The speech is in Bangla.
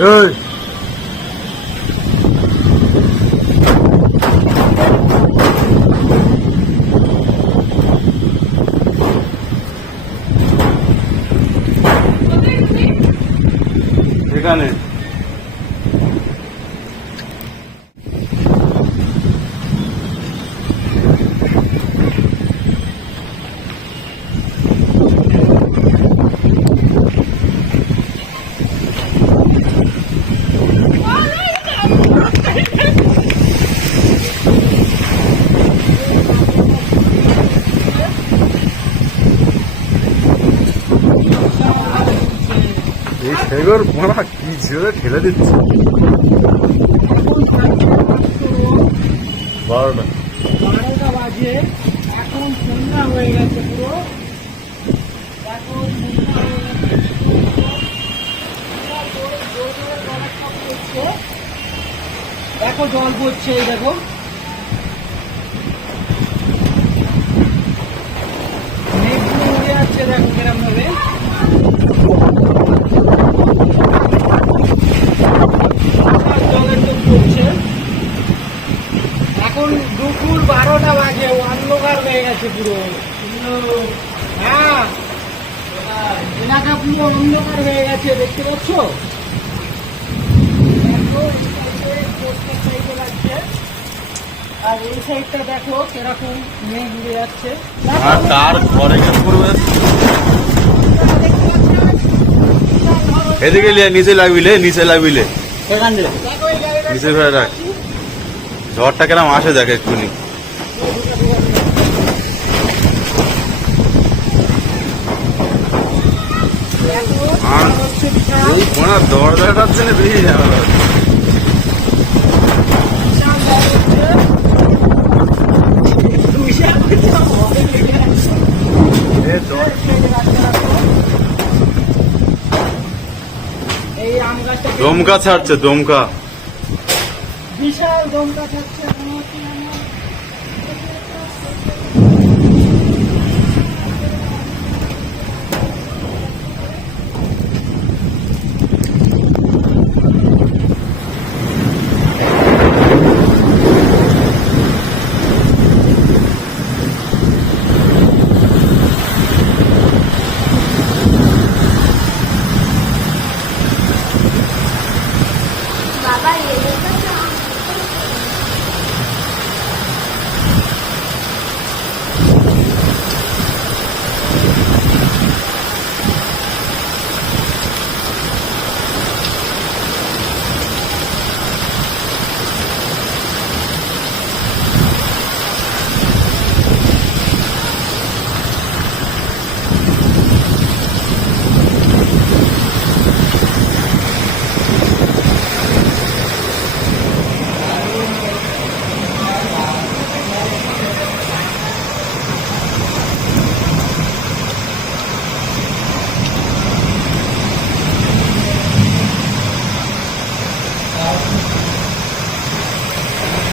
এই এখানে এই সেগর মারা কি ছেড়ে ঠেলে দিচ্ছে। 12টা বাজে, এখন সন্ধ্যা হয়ে গেছে পুরো। এখন সন্ধ্যা হয়ে গেছে, দেখো জল পড়ছে, এই দেখো মেঘগুলো উড়ে যাচ্ছে, দেখো কিরম ভাবে। জলের টোপ পড়ছে। এখন দুপুর 12টা বাজে, অন্ধকার হয়ে গেছে পুরো। হ্যাঁ, এলাকা পুরো অন্ধকার হয়ে গেছে, দেখতে পাচ্ছ? দেখো, এই সাইডে লাগছে, আর এই সাইডটা দেখো কিরকম মেঘ উড়ে যাচ্ছে। কার ঘরে পড়বে এদিকে নিচে লাগবিলে, নিচে লাগবিলে, এখান থেকে দেখো, এই জায়গাটা নিচে ফেলে রাখ। ঝড়টা কেরাম আসে দেখ এক্ষুনি। এই কোনার দরজাটার জন্য বেরিয়ে যাবে। দমকা ছাড়ছে, দমকা বিশাল দমকা ছাড়ছে। বাবা এদিকে না